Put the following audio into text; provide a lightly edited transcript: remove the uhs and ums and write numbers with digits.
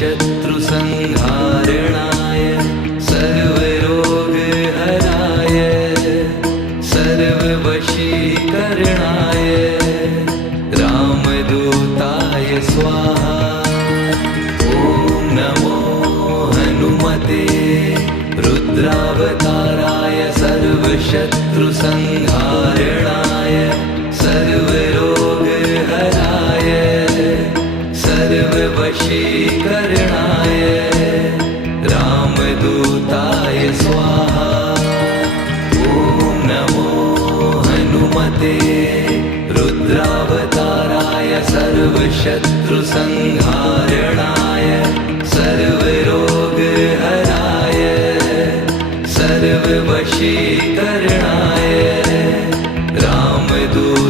सर्वशत्रुसंहारणाय सर्वरोगहराय सर्ववशीकरणाय रामदूताय स्वाहा। ॐ नमो हनुमते रुद्रावताराय सर्वशत्रुसंहारणाय सर्वरोगहराय सर्ववशीकरणाय रामदूताय स्वाहा। ॐ नमो हनुमते रुद्रावताराय सर्वशत्रुसंहारणाय सर्वरोगहराय सर्ववशीकरणाय